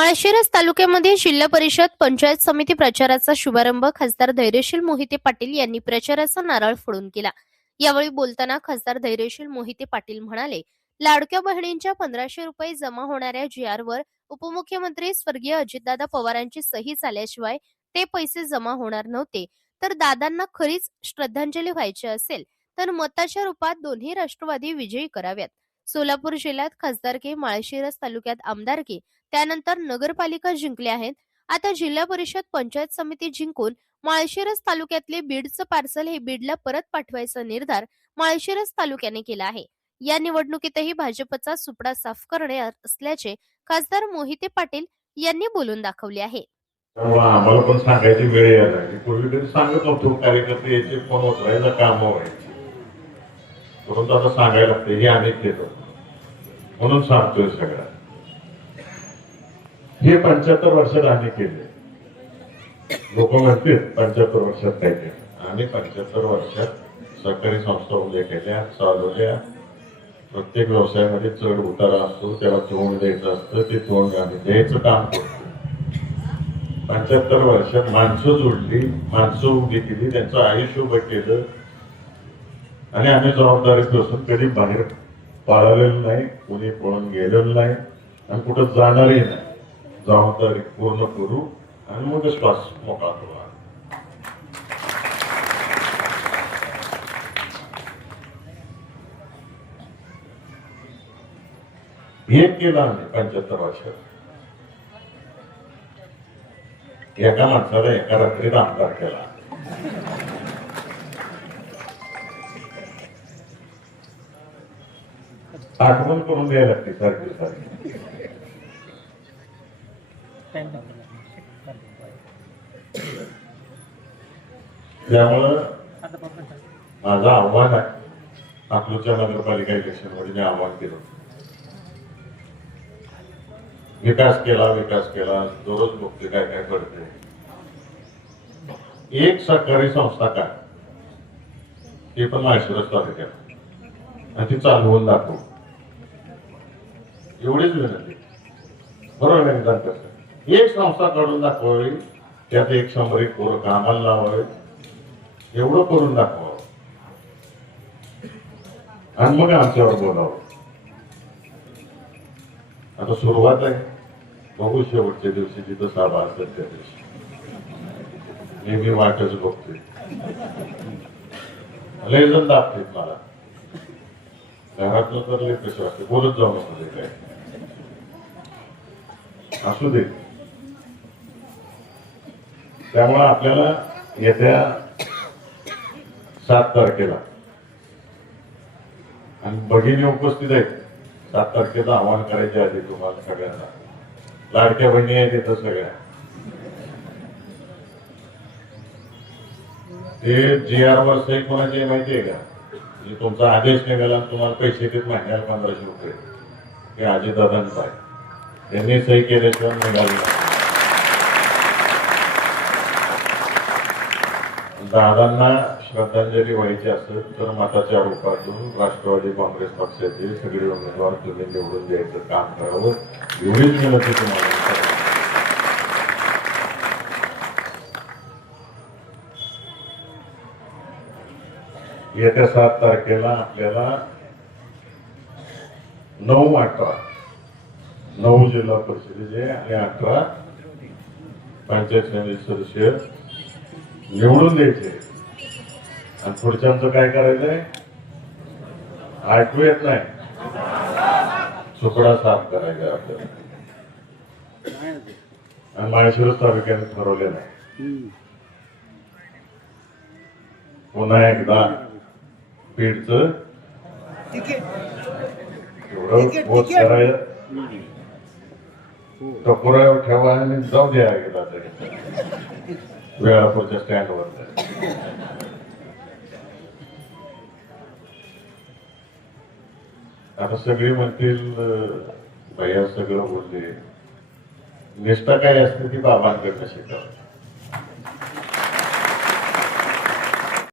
माळशिरस तालुक्यामध्ये जिल्हा परिषद पंचायत समिती प्रचाराचा शुभारंभ खासदार धैर्यशील मोहिते पाटील यांनी प्रचाराचा नारळ फोडून केला. यावेळी बोलताना खासदार धैर्यशील मोहिते पाटील म्हणाले लाडक्या बहिणींच्या पंधराशे रुपये जमा होणाऱ्या जी वर उपमुख्यमंत्री स्वर्गीय अजितदादा पवारांची सही झाल्याशिवाय ते पैसे जमा होणार नव्हते. तर दादांना खरीच श्रद्धांजली व्हायची असेल तर मताच्या रूपात दोन्ही राष्ट्रवादी विजयी कराव्यात. सोलापूर जिल्ह्यात खासदारकी माळशिरस तालुक्यात आमदारकी त्यानंतर नगरपालिका जिंकल्या आहेत. आता जिल्हा परिषद पंचायत समिती जिंकून माळशिरस तालुक्यातले बीडचं पार्सल हे बीडला परत पाठवायचा निर्धार माळशिरस तालुक्याने केला आहे. या निवडणुकीतही भाजपचा सुपडा साफ करणे असल्याचे खासदार मोहिते पाटील यांनी बोलून दाखवले आहे. आम्हाला पण सांगायची वेळ आला की पूर्वी तरी सांगत नव्हतो कार्यकर्ते याचे फोन उचलायचं काम व्हायचे. परंतु आता सांगायला लागते हे आम्ही केलं. म्हणून सांगतोय सगळं. हे पंच्याहत्तर वर्षात आम्ही केले. लोक म्हणतील पंच्याहत्तर वर्षात काय केलं? आम्ही पंच्याहत्तर वर्षात सहकारी संस्था उभ्या केल्या चालवल्या. प्रत्येक व्यवसायामध्ये चढ उतारा असतो त्याला तोंड द्यायचं असतं ते तोंड आम्ही द्यायचं काम करतो. पंच्याहत्तर वर्षात माणसं जोडली माणसं उभी केली त्यांचं आयुष्य उभं केलं. आणि आम्ही जबाबदारीपासून कधी बाहेर पाळलेलं नाही कोणी पळून गेलेलं नाही आणि कुठं जाणारही नाही. जबाबदारी पूर्ण करू आणि मग श्वास मोकळा करू एक केला आम्ही पंच्याहत्तर वर्षात एका माणसाला एका रात्रीत आमदार केला. आठवण करून द्यायला लागते सारखी सारखी. त्यामुळं माझं आव्हान आहे अकलूच्या नगरपालिका इलेक्शनमध्ये मी आव्हान केलं. विकास केला विकास केला दररोज बघते काय काय करते एक सरकारी संस्था काय ते पण माहेश्वरच तालुक्यात. आणि ती चालवून दाखवू. एवढीच विनंती. बरोबर आहे निदान एक संस्था काढून दाखवावी त्यात एक शंभर एक पोरं कामाला लावावे एवढं करून दाखवावं. आणि मग आमच्यावर बोलावं. आता सुरुवात आहे. बघू शेवटच्या दिवशी जिथं साबा असतात त्या दिवशी. नेहमी वाटच बघते लय जण दाबतात मला. घरातलं तर लय कसं वाटतं बोलत जाऊ नका ते काय. असू दे. त्यामुळं आपल्याला येत्या सात तारखेला आणि भगिनी उपस्थित आहेत. सात तारखेचं आवाहन करायच्या आधी तुम्हाला सगळ्यांना. लाडक्या बहिणी आहेत येतात सगळ्या. ते जी आर वर सही कोणाची माहिती आहे का? म्हणजे तुमचा आदेश निघाला तुम्हाला पैसे देत महिन्याला पंधराशे रुपये. हे अजित दादांचा आहे. त्यांनी सही केल्याशिवाय निघाले दादांना श्रद्धांजली व्हायची असेल तर मताच्या रूपातून राष्ट्रवादी काँग्रेस पक्षाचे सगळे उमेदवार तुम्ही निवडून द्यायचं काम करावं एवढीच विनंती तुम्हाला. येत्या सात तारखेला आपल्याला नऊ अठरा नऊ जिल्हा परिषदेचे आणि अठरा पंचायत समिती सदस्य निवडून द्यायचे. आणि पुढच्यांचं काय करायचंय ऐकू येत नाही. सुकडा साफ करायचा आपल्याला. आणि माळशिरस तालुक्याने ठरवले नाही पुन्हा एकदा करायचं टकोरावर ठेवा आणि जाऊ द्या गेला तरी. वेळापूरच्या स्टँडवर. आता सगळी म्हणतील भैया सगळं बोलले. निष्ठा काय असते ती बाबांकडनं शिकावं.